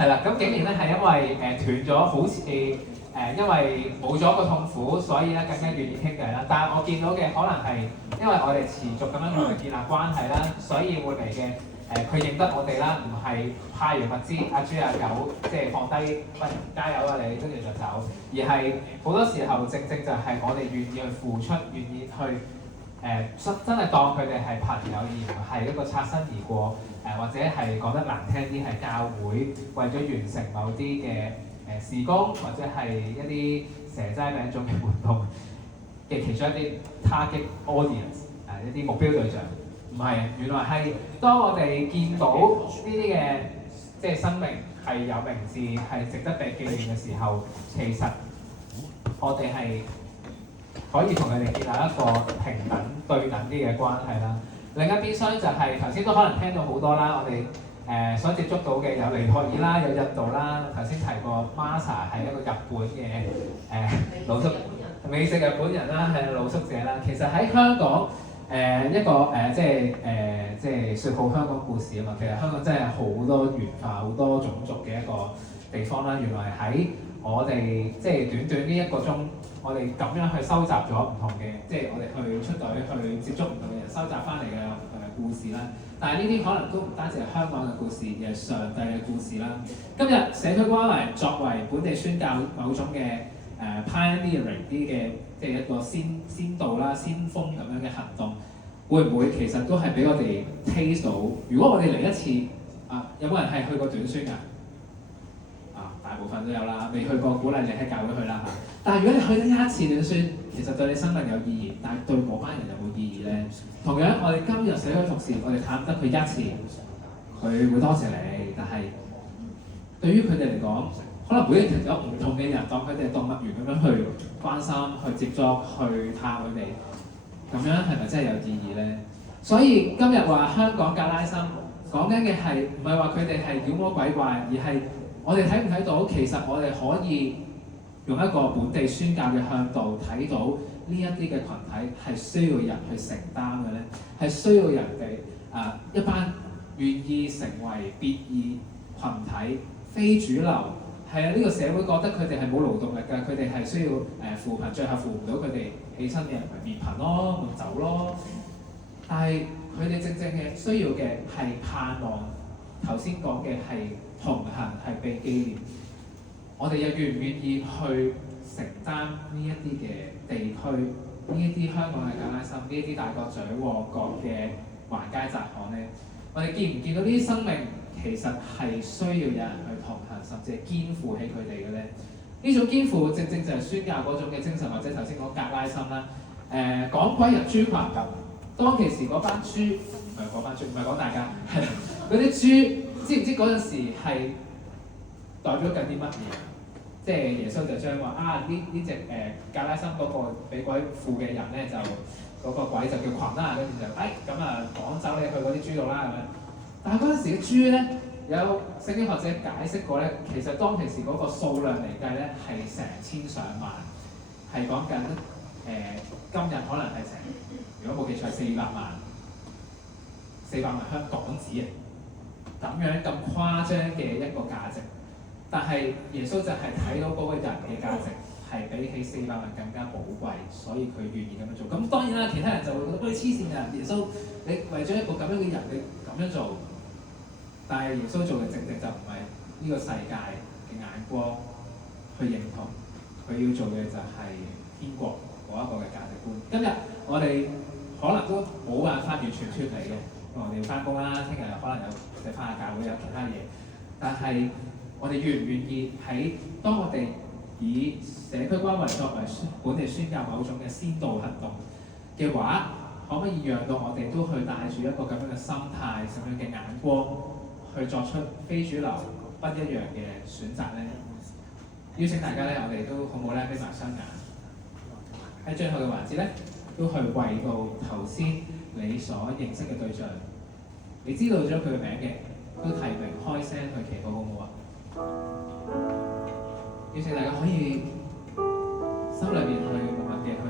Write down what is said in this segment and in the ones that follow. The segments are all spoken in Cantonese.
係啦，咁竟然咧係因為斷咗，好似因為冇咗個痛苦，所以咧更加願意傾偈啦。但係我見到嘅可能係因為我哋持續咁樣同佢建立關係啦，所以會嚟嘅佢認得我哋啦，唔係派完物資阿豬阿狗，即係放低喂加油啊你，跟住就走，而係好多時候正正就係我哋願意去付出，願意去真係當佢哋係朋友，而唔係一個擦身而過。或者係講得難聽啲係教會為咗完成某啲嘅事工，或者係一啲蛇齋餅糭嘅活動嘅其中一啲 target audience， 一啲目標對象，唔係，原來係當我哋見到呢啲嘅即係生命係有名字係值得被紀念嘅時候，其實我哋係可以同佢哋建立一個平等對等啲嘅關係啦。另一邊廂就係頭先都可能聽到好多啦，我哋所接觸到嘅有尼泊爾啦，有印度啦，頭先提過 Masa 係一個日本嘅露宿美食日本人啦，係露宿者啦。其實喺香港一個即係説好香港故事啊嘛，其實香港真係好多元化、好多種族嘅一個地方啦。原來喺我哋即係短短呢一個鐘，我哋咁樣去收集咗唔同嘅，即係我哋去出隊去接觸唔同嘅人，收集翻嚟嘅故事啦。但係呢啲可能都唔單止係香港嘅故事，而係上帝嘅故事啦。今日社區關懷作為本地宣教某種嘅pioneering 啲嘅，即係一個先導啦、先鋒咁樣嘅行動，會唔會其實都係俾我哋 taste 到？如果我哋嚟一次有冇人係去過短宣㗎？大部分都有啦，未去過鼓勵你喺教會去啦嚇。但係如果你去得一次短宣，其實對你生命有意義，但係對嗰班人有冇意義咧？同樣，我哋今日社區服侍，我哋探得佢一次，佢會多謝你。但係對於佢哋嚟講，可能每一日有唔同嘅人當佢哋係動物園咁樣去關心、去接觸、去探佢哋，咁樣係咪真係有意義咧？所以今日話香港格拉森講緊嘅係唔係話佢哋係妖魔鬼怪，而係我哋睇唔睇到，其實我哋可以用一個本地宣教嘅向度睇到呢一啲嘅群體係需要人去承擔嘅咧，係需要人哋一班願意成為別異群體、非主流，係啊，呢個社會覺得佢哋係冇勞動力㗎，佢哋係需要扶貧，最後扶唔到佢哋起身嘅人咪滅貧咯，咪走咯。但係佢哋正正嘅需要嘅係盼望，頭先講嘅係同行，係被紀念。我哋又願唔願意去承擔呢一啲嘅地區，呢一啲香港嘅格拉森，呢一啲大角咀、旺角嘅橫街窄巷咧？我哋見唔見到呢啲生命其實係需要有人去同行，甚至係肩負起佢哋嘅咧？呢種肩負正正就係宣教嗰種嘅精神，或者頭先講格拉森啦。講歸入豬群咁，當其時嗰班豬，唔係嗰班豬，唔係講大家，係嗰啲豬，知唔知嗰陣時係代表緊啲乜嘢？即係耶穌就將話呢隻格拉森嗰個俾鬼附嘅人咧，就嗰個鬼就叫群啦，跟住就咁趕走你去嗰啲豬度啦咁樣。但係嗰陣時嘅豬咧，有聖經學者解釋過咧，其實當其時嗰個數量嚟計咧係成千上萬，係講緊今日可能係成，如果冇記錯係400萬香港紙啊，咁樣咁誇張嘅一個價值。但係耶穌就係睇到嗰個人嘅價值係比起400萬更加寶貴，所以佢願意咁樣做。咁當然啦，其他人就會覺得喂，黐線啊！耶穌你為咗一個咁樣嘅人，你咁樣做，但係耶穌做嘅正正就唔係呢個世界嘅眼光去認同，佢要做嘅就係天國嗰一個嘅價值觀。今日我哋可能都冇辦法完全脫離嘅，我哋要翻工啦，聽日可能有即係翻下教會有其他嘢，但係我哋願唔願意喺當我哋以社區關懷作為本地宣教某種嘅先導行動嘅話，可唔可以讓到我哋都去帶住一個咁樣嘅心態、咁樣嘅眼光，去作出非主流不一樣嘅選擇咧？邀請大家咧，我哋都好唔好咧？閉埋雙眼，喺最後嘅環節咧，都去為到頭先你所認識嘅對象，你知道咗佢嘅名嘅，都提名開聲去祈禱，好唔好啊？邀請大家可以心裏邊去默默嘅去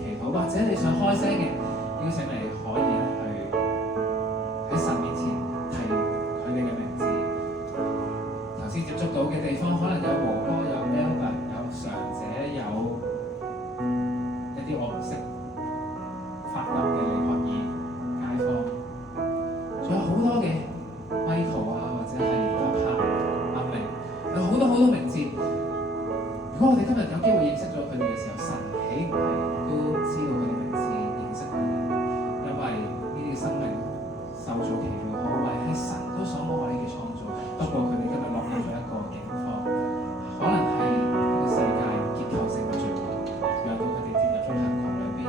祈禱，或者你想開聲嘅，邀請你可以去喺神面前提佢哋嘅名字。頭先接觸到嘅地方，可能有和哥、有 Albert、有常者、有一啲我唔識發音嘅李學爾街坊，仲有好多嘅 Michael 啊，或者係阿柏、阿明，有好多好多名字。如果我哋今日有機會認識咗佢哋嘅時候，神豈唔係都知道佢哋名字，認識佢哋？因為呢啲生命受造奇妙可畏，係神都所愛嘅創造。不過佢哋今日落入咗一個境況，可能係呢個世界結構性嘅罪惡，讓到佢哋跌入咗貧窮裏邊，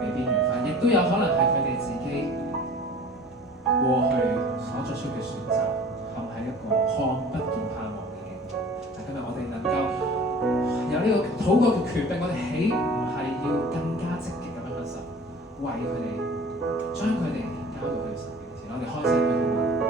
被邊緣化，亦都有可能係佢哋自己過去所作出嘅選擇，陷喺一個看不見盼望嘅境況。但今日我哋能夠有呢個禱告嘅權柄，我哋豈唔係要更加積極咁樣向神為佢哋，將佢哋交到佢嘅神面前？我哋開聲去禱告。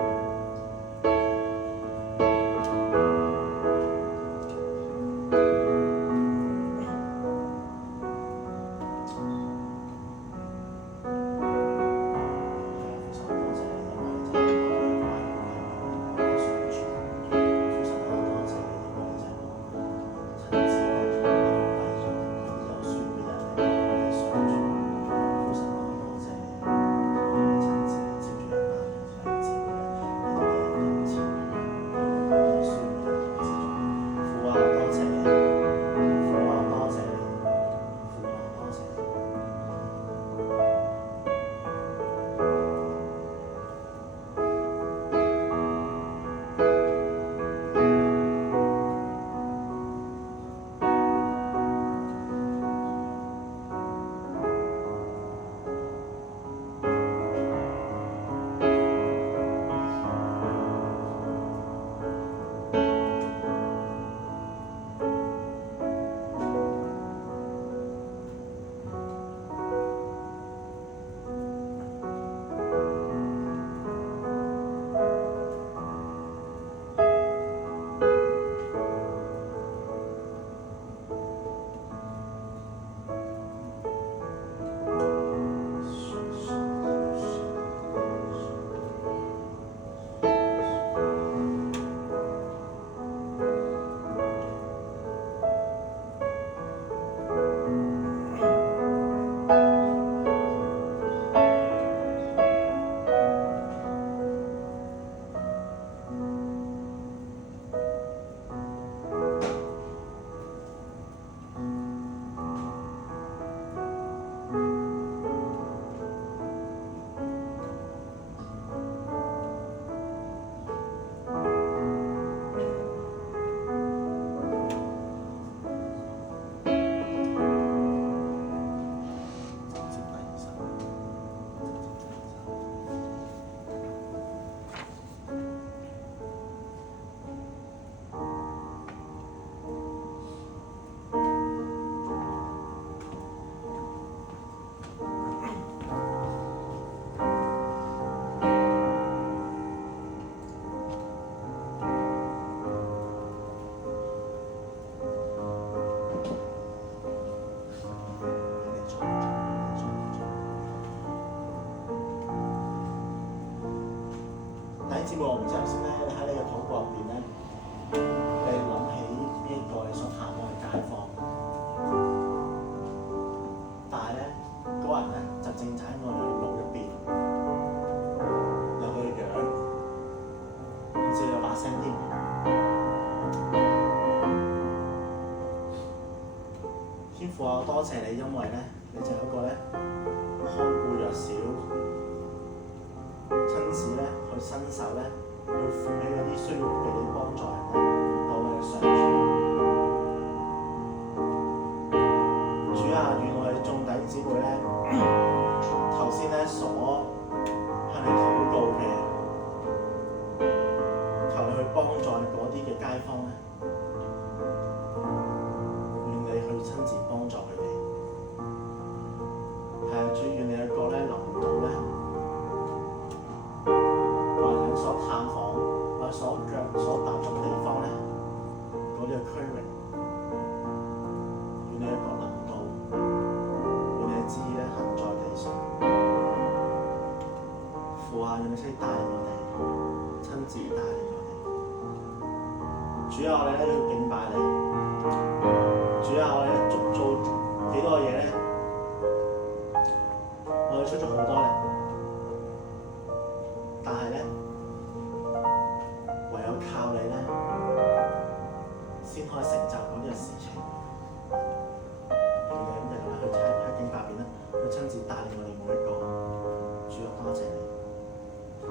節目唔知頭先咧，你喺你嘅禱告入邊咧，你諗起邊一個你所探望嘅街坊？但係咧，嗰個人咧就正喺我哋腦入邊，有佢嘅樣，唔知有把聲添。天父啊，多謝你，因為咧，你就係一個咧看顧弱小。親自咧去伸手咧，去扶起嗰啲需要被你幫助人咧，到我哋上主。主啊，願我哋眾弟兄姊妹咧，頭先咧所向你禱告嘅，求你去幫助嗰啲嘅街坊咧，願你去親自幫助佢哋。係啊，主願你一個咧臨到咧。所探訪或者所踏足地方咧，嗰啲嘅區域，願你一個臨到，願你嘅旨意咧行在地上。父啊，願你識帶領我哋，親自帶領我哋。主啊，我哋咧要敬拜你。主啊，我哋做幾多嘢咧？我哋出咗好多力，但係咧，唯有靠你咧，先可以成就嗰啲嘅事情。咁就去敬拜入邊咧，佢親自帶領我哋每一個。主啊，多謝你。我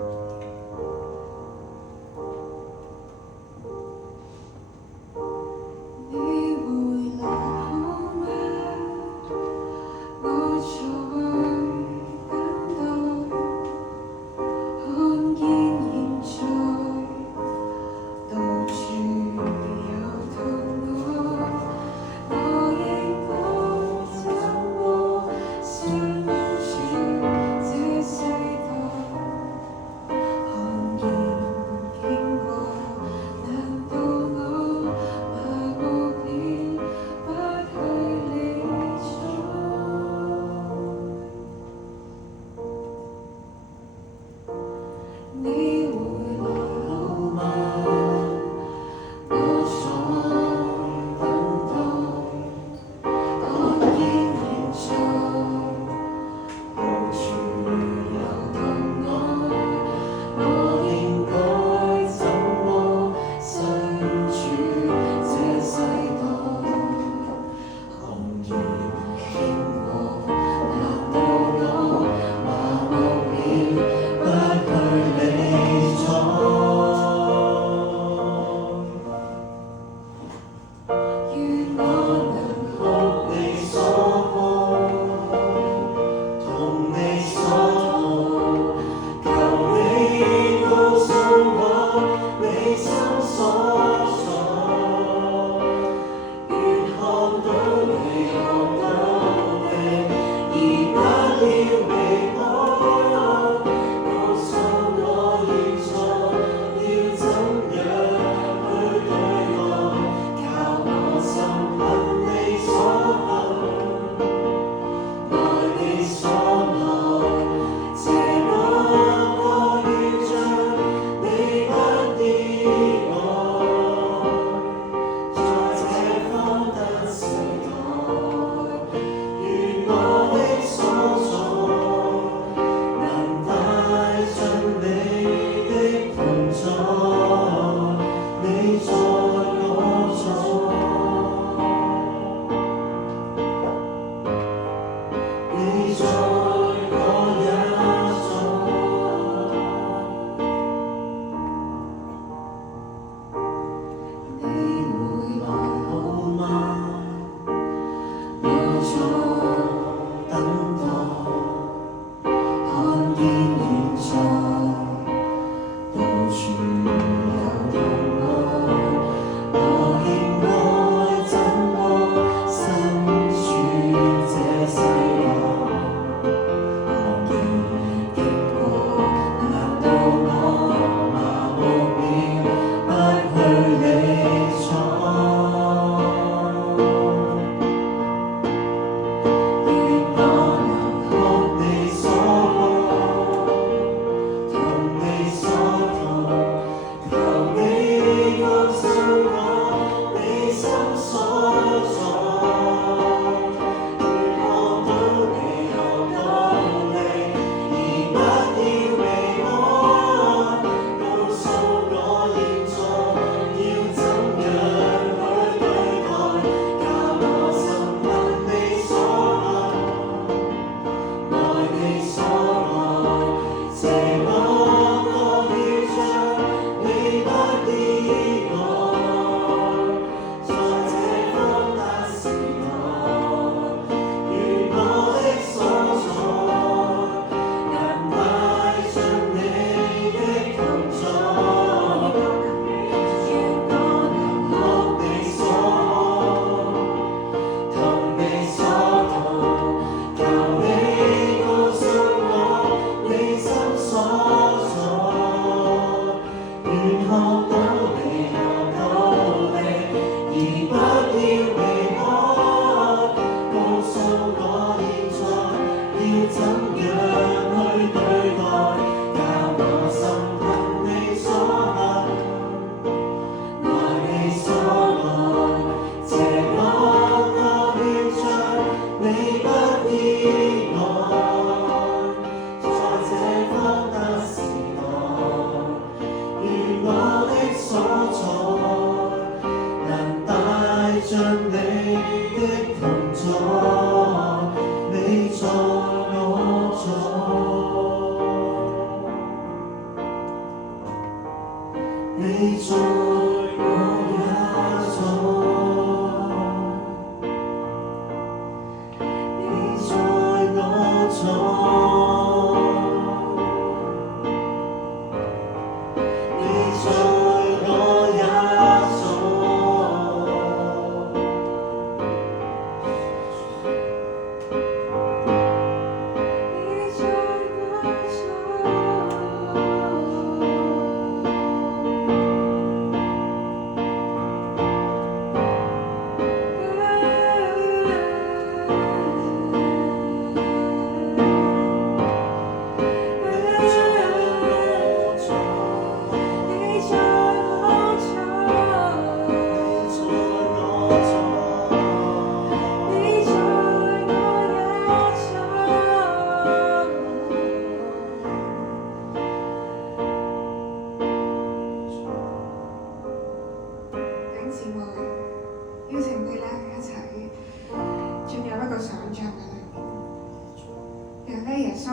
姊妹，邀請你咧一齊進入一個想像嘅裏面，讓咧耶穌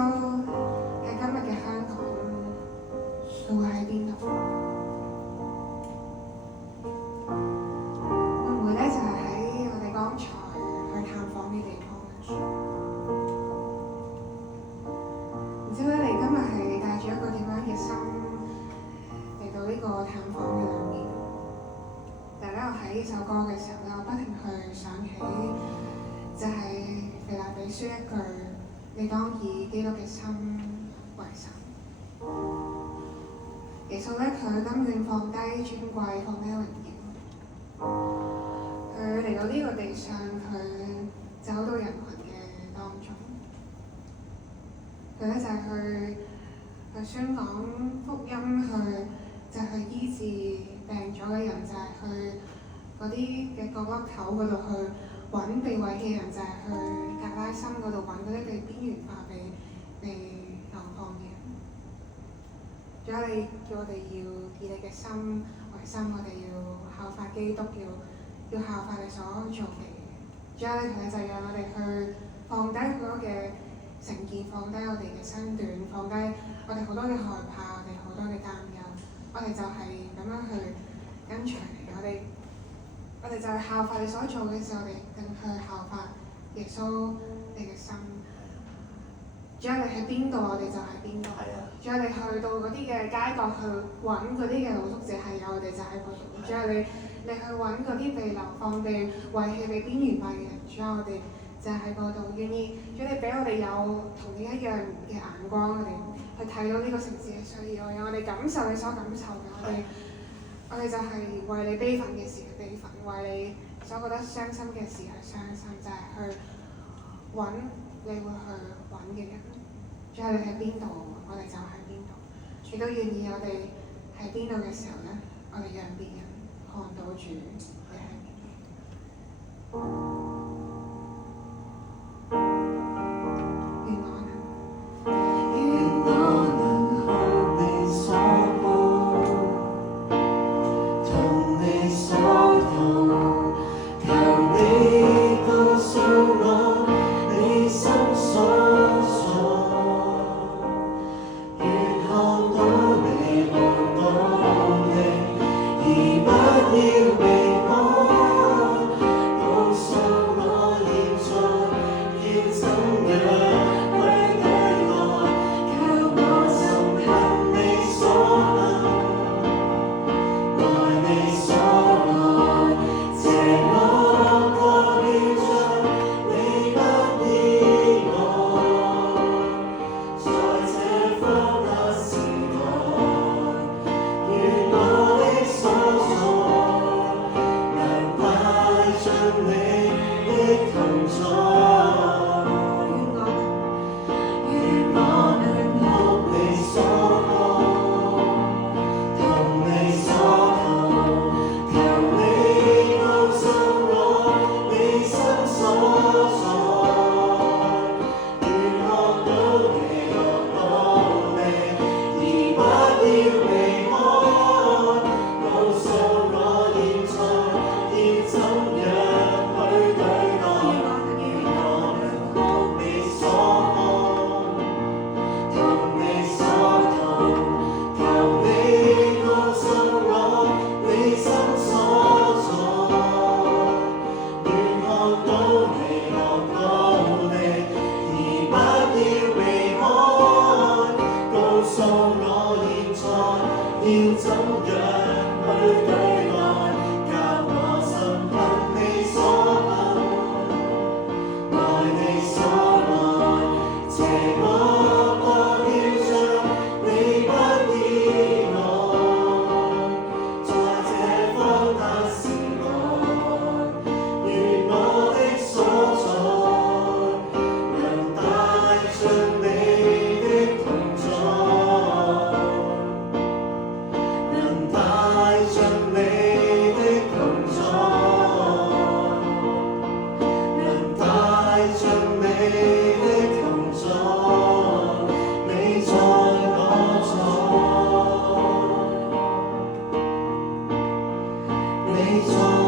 喺今日嘅香港，佢會喺邊度？會唔會咧就係喺我哋剛才去探訪嘅地方咧？唔知咧你今日係帶住一個點樣嘅心嚟到呢個探訪嘅裏面？但係咧，我喺呢首歌嘅時候咧，我不停去想起，就係腓立比書一句：你當以基督嘅心為神。耶穌咧，佢甘願放低尊貴，放低榮耀，佢嚟到呢個地上，佢走到人群嘅當中，佢咧就係去宣講福音，就去醫治病咗嘅人，就係去嗰啲嘅角落頭嗰度去揾被遺棄嘅人，就係去格拉森嗰度揾嗰啲被邊緣化、被流放嘅人。仲有你叫我哋要以你嘅心為心，我哋要效法基督，要效法你所做嘅嘢。仲有你就讓我哋去放低好多嘅成見，放低我哋嘅身段，放低我哋好多嘅害怕，我哋好多嘅擔憂。我哋就係咁樣去跟隨你，我哋就係效法你所做嘅時候，我哋更去效法耶穌你嘅心。主啊，你喺邊度，我哋就喺邊度。主啊，你去到嗰啲嘅街角去揾嗰啲嘅露宿者係有，我哋就喺嗰度。主啊，你去揾嗰啲被流放、被遺棄、被邊緣化嘅人。主啊，我哋就喺嗰度，願意主你俾我哋有同你一樣嘅眼光，我哋去睇到呢個城市嘅需要，讓我哋感受你所感受嘅。我哋就係為你悲憤嘅事去悲憤，為你所覺得傷心嘅事去傷心，就係去揾你會去揾嘅人。主啊，你喺邊度，我哋就喺邊度。亦都願意我哋喺邊度嘅時候咧，我哋讓別人看到主你喺邊度。照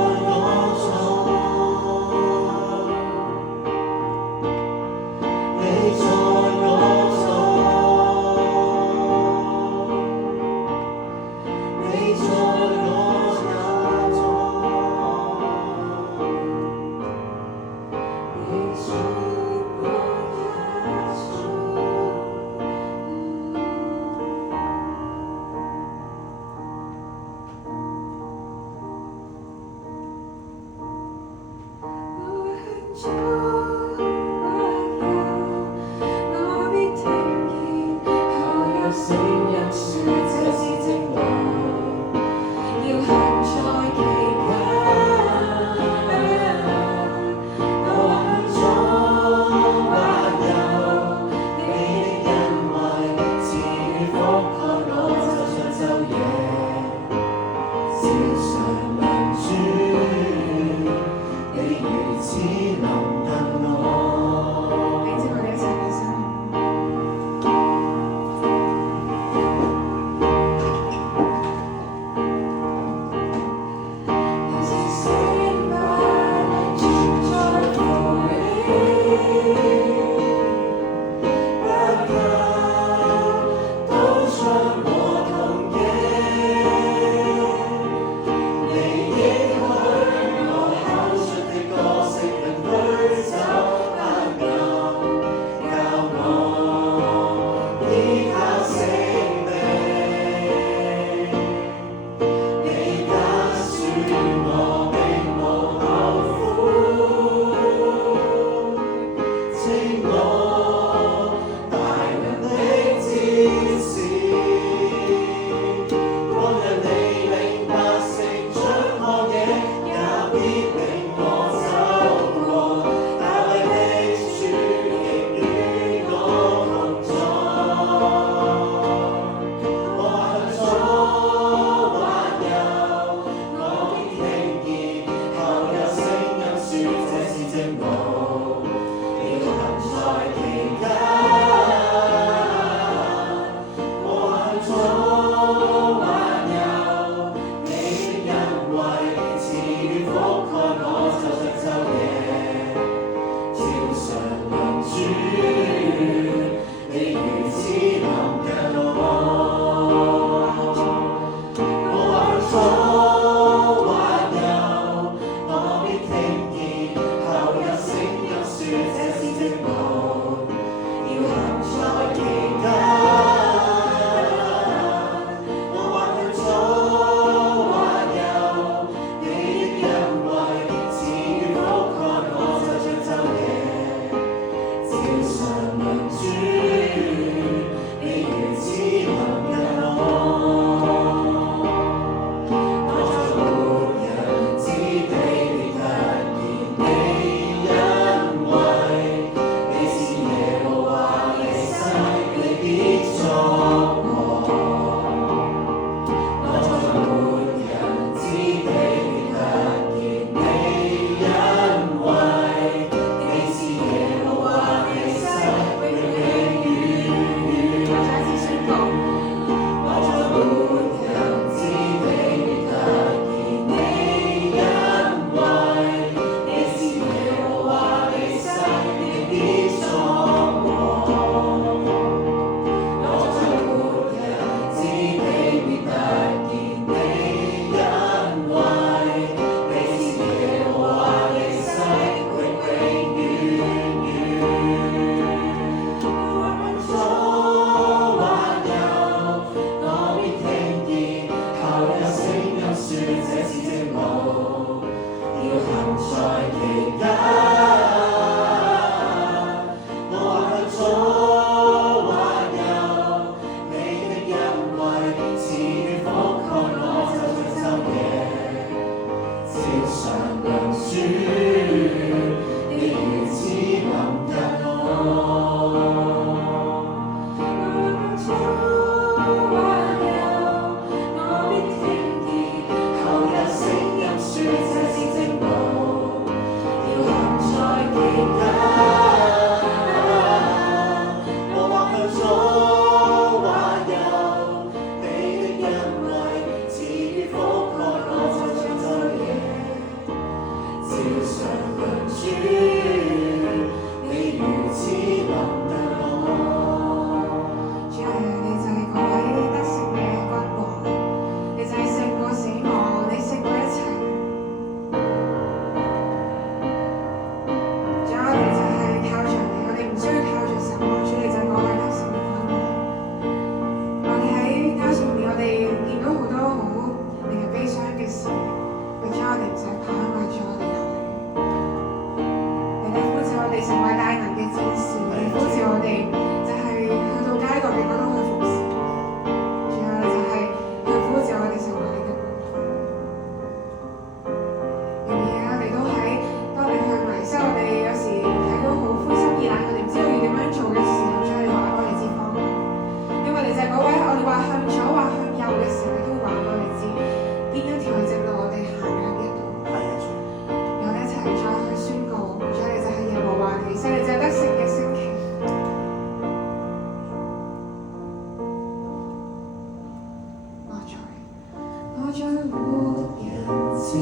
地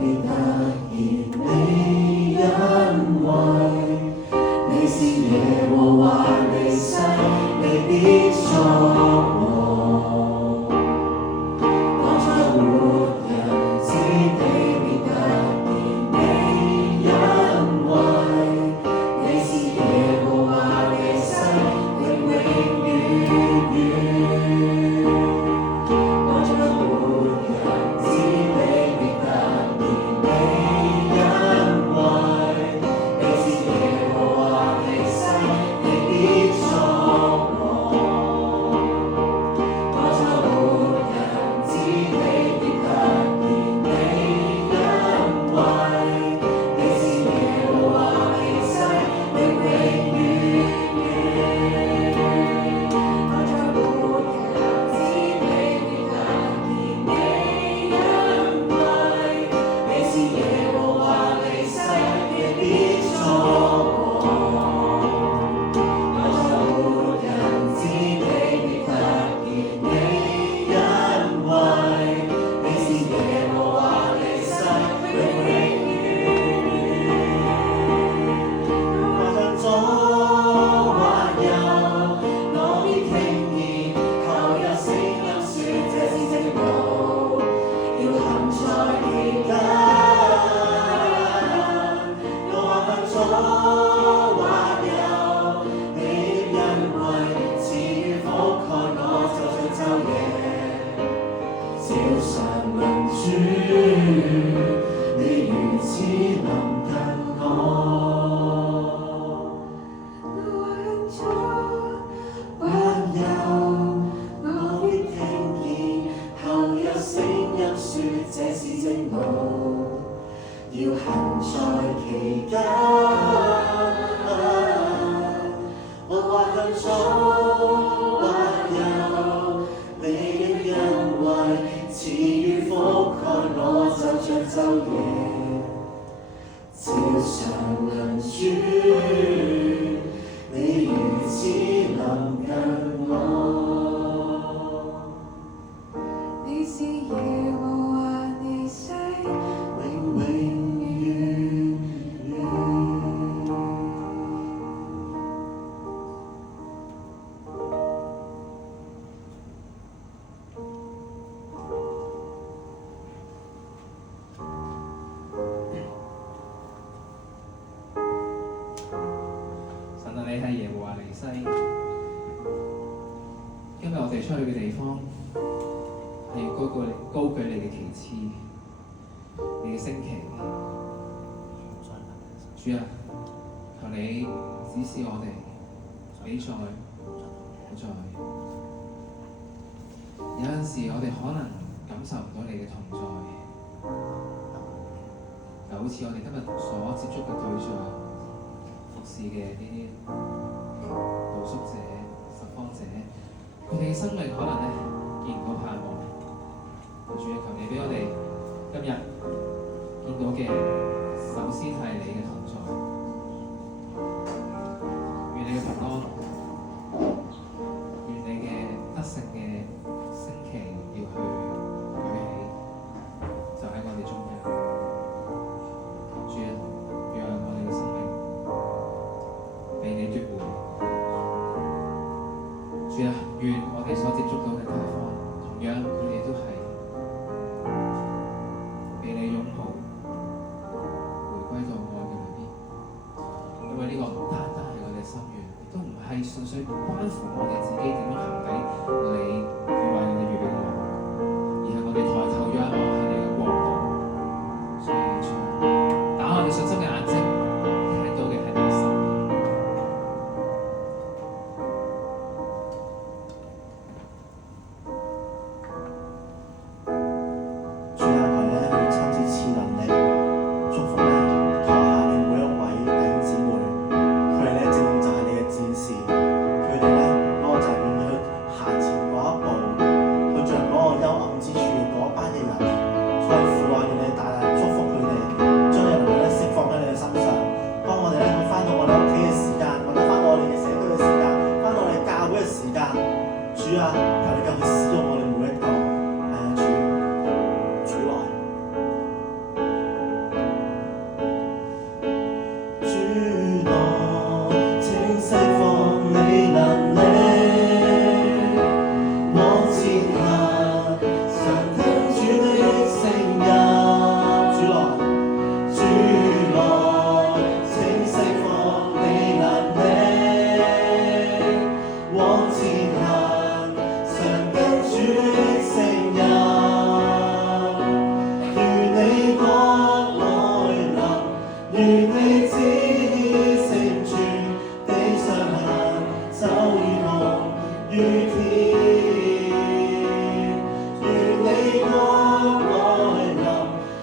別突然你恩惠，你是耶和華離世，你必作王。當作活人之地別突然你恩惠，你是耶和華離世，永永遠遠。當作活人之地別突然你恩惠，你是耶和華離世，你必作王。當作活人之地別突然你恩惠，你是耶和華離世，永永遠遠。當作活人之地別突然你恩惠，你是耶和華離世，你必作王。當作活人之地別突然你恩惠，你是耶和華離世，永永遠遠。或向左或右，我必聽見後有聲音說這是正路，要行在其間。我或向左或右，你的恩惠賜予覆蓋我，就像晝夜照常能主，你如此臨近我。我向左或右，我必聽見後有聲音說這是正路，要行在其間。我或向左或右，你的恩惠賜予覆蓋我，就像晝夜照常能主，你如此臨近我。你是耶和華離世，永永遠遠。神啊，你係耶和華離世。今日我哋出去嘅地方係要高舉你嘅旗幟，你嘅升旗。主啊，求你指示我哋比賽好在。有陣時我哋可能感受唔到你嘅同在，就好似我哋今日所接觸嘅對象，服侍嘅呢啲露宿者、拾荒者，佢哋嘅生命可能咧見唔到盼望。主啊，求你俾我哋今日見到嘅，首先係你嘅同在。願你嘅平安，願你嘅得勝嘅升旗要去舉起，就喺我哋中間。主啊，讓我哋嘅生命被你奪回。主啊，願我哋所接觸到嘅地方，同樣佢哋都係被你擁抱，回歸到愛嘅裏邊。因為呢個唔單單係我哋嘅心願，亦都唔係純粹關乎我哋自己點樣行喺你為我哋預備嘅路，而係我哋抬頭仰望係你嘅國度。所以主啊，打開我哋信心嘅眼睛，聽到嘅係你嘅心意。主啊，佢咧去親自賜能力、祝福咧台下面每一位弟兄姊妹，佢哋咧正就係你嘅戰士，佢哋咧嗰個就係願意去行前嗰一步，去將嗰個幽暗之處嗰班嘅人主來，主來，請釋放你能力，往前行，常跟主的聲音，願你國來臨，願你旨意成全，地上行走如夢如天，願你國來臨，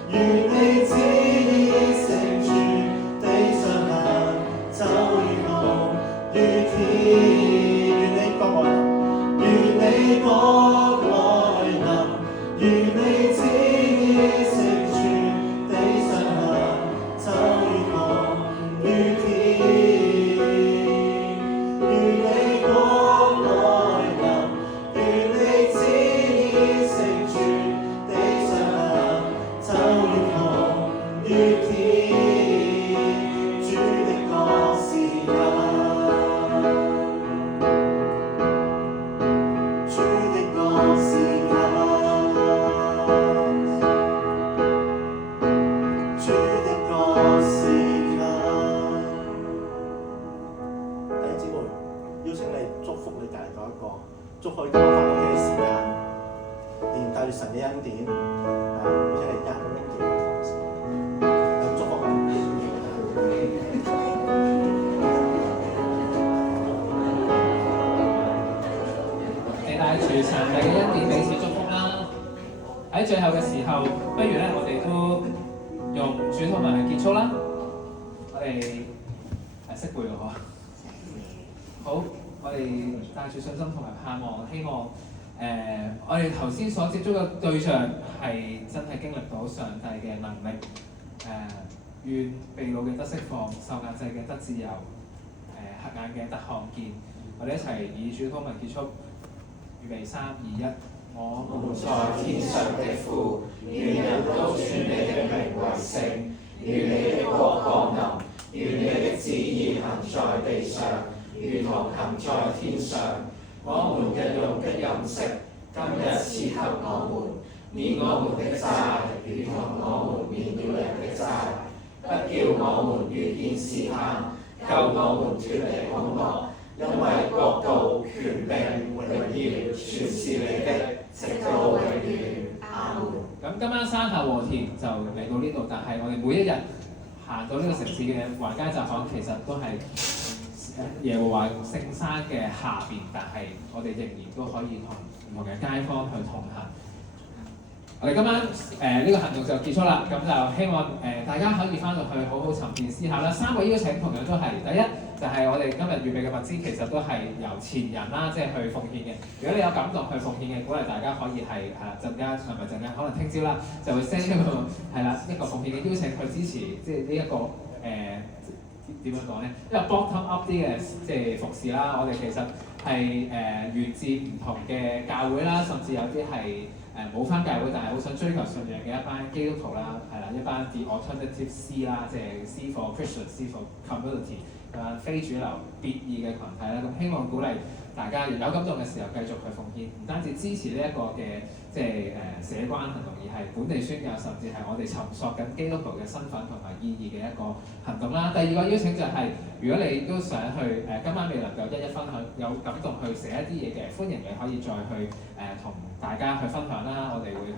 願你旨意成全，地上行走如夢如天，願你國來臨，願你國來臨，願你旨意成全，地上行走如夢如天，願你國來臨，願你旨意成全，地上行走如夢如天，主的國是近，主的國是近，主的國是近。弟兄姊妹，邀請你祝福你隔離嗰一個，祝福佢今日翻屋企嘅時間，仍然帶住神嘅恩典，邀請你加個恩典嘅同時，祝福佢。你帶住上帝嘅恩典彼此祝福啦。喺最後嘅時候，不如咧我哋都用主禱文去結束啦。我哋係識背嘅嗬。好，我哋帶住信心同埋盼望，希望我哋頭先所接觸嘅對象係真係經歷到上帝嘅能力，願被擄嘅得釋放，受壓制嘅得自由，瞎眼嘅得看見。我哋一齊以主禱文結束，預備3、2、1。我們在天上的父，願人都尊你的名為聖，願你的國降臨，願你的旨意行在地上，如同行在天上。我們日用的飲食，今日賜給我們，免我們的債，如同我們免了人的債，不叫我們遇見試探，救我們脫離兇惡。因為國度、權柄、榮耀，全是你的，直到永遠。阿門。咁今晚山下禾田就嚟到呢度，但係我哋每一日行到呢個城市嘅橫街窄巷，其實都係耶和華聖山嘅下邊，但係我哋仍然都可以同唔同嘅街坊去同行。我哋今晚呢個行動就結束啦，咁就希望大家可以翻到去好好沉澱思考啦。3個邀請同樣都係第一，就係我哋今日預備嘅物資，其實都係由前人啦，即係去奉獻嘅。如果你有感動去奉獻嘅，鼓勵大家可以係陣間，唔係陣間，可能聽朝啦，就會 send 一個係啦一個奉獻嘅邀請去支持，即係呢一個點樣講咧？一個 bottom up 啲嘅即係服侍啦。我哋其實係源自唔同嘅教會啦，甚至有啲係冇返教會，但係好想追求信仰嘅一班基督徒啦，係啦，一班 The Alternative C 啦，即係 C for Christian、C for Community。非主流別異嘅群體啦，咁希望鼓勵大家有感動嘅時候繼續去奉獻，唔單止支持呢一個嘅即係社關行動，而係本地宣教，甚至係我哋尋索緊基督徒嘅身份同埋意義嘅一個行動啦。第二個邀請就係、如果你都想去今晚未能夠一一分享，有感動去寫一啲嘢嘅，歡迎你可以再去同大家去分享啦。我哋會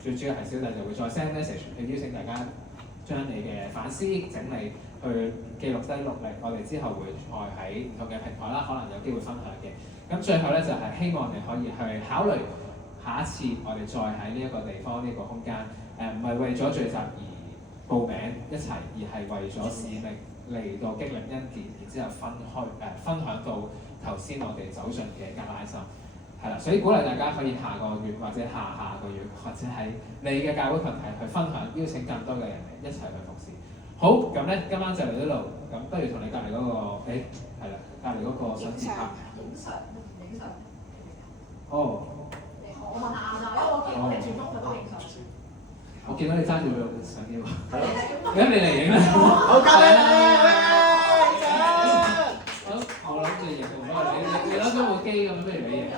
最主要係小弟就會再 send message 去邀請大家將你嘅反思整理。去記錄低落嚟，我哋之後會再喺唔同嘅平台啦，可能有機會分享嘅。咁最後咧就係、希望你可以去考慮下一次我哋再喺呢一個地方呢、個空間，唔係為咗聚集而報名一齊，而係為咗使命嚟到經歷恩典，然之後分享到頭先我哋走進嘅格拉森。係啦，所以鼓勵大家可以下個月或者下個月，或者喺你嘅教會群體去分享，邀請更多嘅人嚟一齊去服侍。好，咁咧今晚就嚟呢度，咁不如同你隔離嗰個，係啦，隔離嗰個想接拍。影相。哦。我問下咋，因為我見我哋全部都影相。我見到你揸住個相機喎。係咯。咁你嚟影啦。好，交俾你。好，我諗住影，不過你攞咗部機咁，不如你影啦。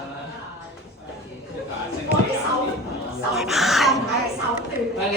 我啲手唔係手短。你。